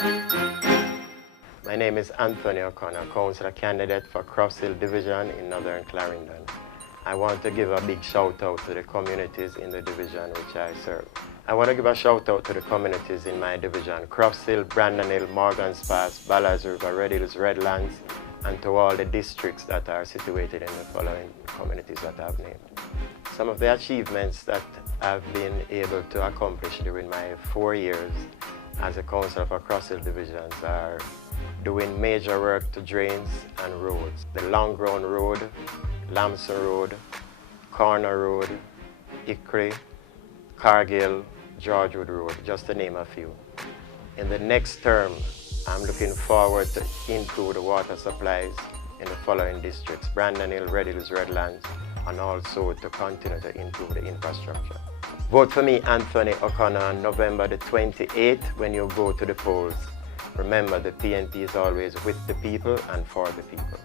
My name is Anthony Oconner, councillor candidate for Cross Hill Division in Northern Clarendon. I want to give a big shout out to the communities in the division which I serve. I want to give a shout out to the communities in my division: Cross Hill, Brandon Hill, Morgan's Pass, Ballas River, Red Hills, Redlands, and to all the districts that are situated in the following communities that I've named. Some of the achievements that I've been able to accomplish during my 4 years as a councillor for Cross Hill divisions are doing major work to drains and roads. The Long Ground Road, Lamson Road, Corner Road, Hickory, Cargill, Georgewood Road, just to name a few. In the next term, I'm looking forward to improve the water supplies in the following districts: Brandon Hill, Red Hills, Redlands, and also to continue to improve the infrastructure. Vote for me, Anthony Oconner, on November the 28th when you go to the polls. Remember, the PNP is always with the people and for the people.